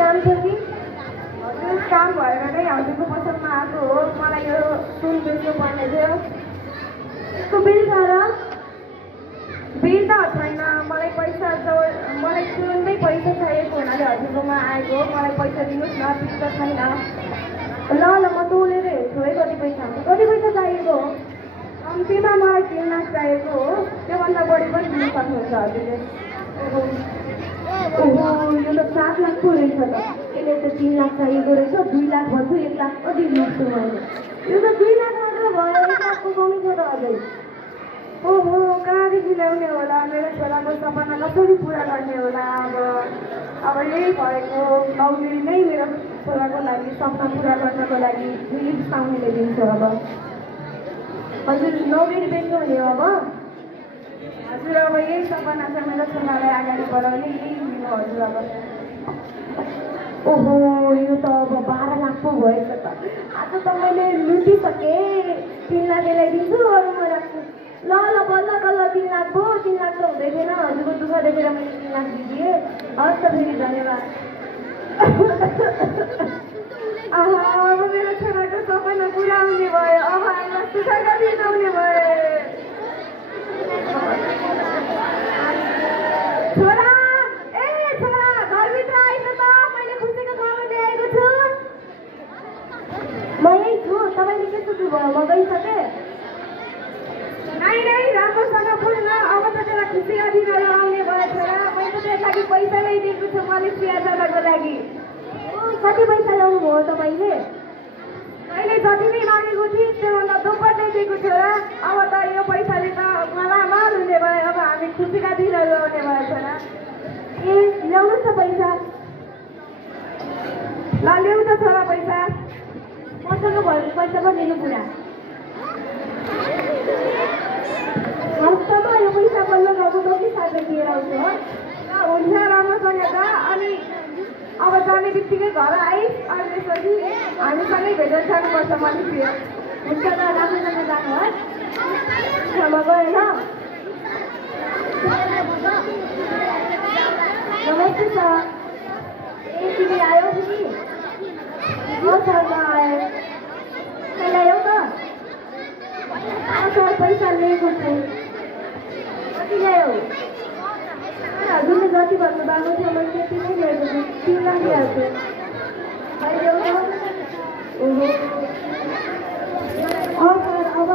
काम थियो कि हजुर काम भएर नै हजुरको पसलमा आएको हो। मलाई यो सुन बेच्नु पर्ने थियो। यसको बिल छ र बिल त छैन। मलाई पैसा मलाई तुरुन्तै पैसा चाहिएको हुनाले हजुरकोमा आएको हो। मलाई पैसा दिनुहोस् न, बिल त छैन। ल ल म तोलेर हेर्छु है कति पैसा हुन्छ। कति पैसा चाहिएको हो? कम्तीमा मलाई 3 लाख चाहिएको हो। त्योभन्दा बढी पनि दिनु सक्नुहुन्छ हजुरले। ओहो यो त 7 लाख पो रहेछ त। यसले त 3 लाख चाहिएको रहेछ, 2 लाख भन्छु, 1 लाख कति लुट्छु मैले। यो त 2 लाख मात्र भयो, 1 लाखको कमी छ त अझै। ओहो कहाँदेखि ल्याउने होला? मेरो छोराको सपना कसरी पुरा गर्ने होला? अब यही भएको नौकरी नै मेरो छोराको लागि सपना पुरा गर्नको लागि रिलिफ साउनीले दिन्छु। अब हजुर नौकरी बेच्नु हुने हो अब? हजुर अब यही सपना छ मेरो छोरालाई अगाडि बढाउने, यही लिनु हजुर। अब ओहो यो त अब 12 लाख पो भएछ त। आज त मैले लुटिसकेँ। 3 लाख यसलाई दिन्छु, अरू म राख्छु। ल ल बल्ल बल्ल 3 लाख पो। 3 लाख त हुँदै थिएन, हजुरको दुःख देखेर मैले 3 लाख दिदिएँ। हस् त फेरि धन्यवाद। अब मेरो छोराको सपना पुरा हुने भयो। अब हामीलाई सुखका दिन आउने भयो। छोरा, ए छोरा, घरभित्र आइज त, मैले खुसीको खबर ल्याएको छु। म यही छु। तपाईँले के सुन्नु भयो? म गइसकेँ। नै राम्रोसँग बोल्न। अब त तेरा खुसीका दिनहरू आउने भयो छोरा। मैले तेरो लागि पैसा नै दिएको छु मलेसिया जानको लागि। कति पैसा ल्याउनु भयो तपाईँले? मैले जति नै मागेको थिएँ त्योभन्दा दोब्बर नै दिएको छोरा। अब त यो पैसाले त मालामाल हुने भयो। अब हामी खुसीका दिनहरू आउने भयो छोरा। ए ल्याउनुहोस् न पैसा। ल ल्याउ त छोरा पैसा। मसँग भएको पैसा पो दिनु पुरा। हप्तामा यो पैसा बल्ल गाउँको कति साथै दिएर आउँछु हो? हुन्छ राम्रोसँग जा। अनि अब जाने बित्तिकै घर आइस। अनि त्यसपछि हामीसँगै भेटेर जानुपर्छ मलेसिया। हुन्छ त राम्रोसँग जानुहोस्। म गएँ ल। नमस्ते सर। ए तिमी आयो तिमी? सर म आएँ। ल्यायौ त? सर पैसा लिएको छु। कति ल्यायौ? हजुरले जति भन्नुभएको थियो मैले त्यति नै ल्याएको छु। 3 लाख ल्याएको छु। अहिले ओहो सर अब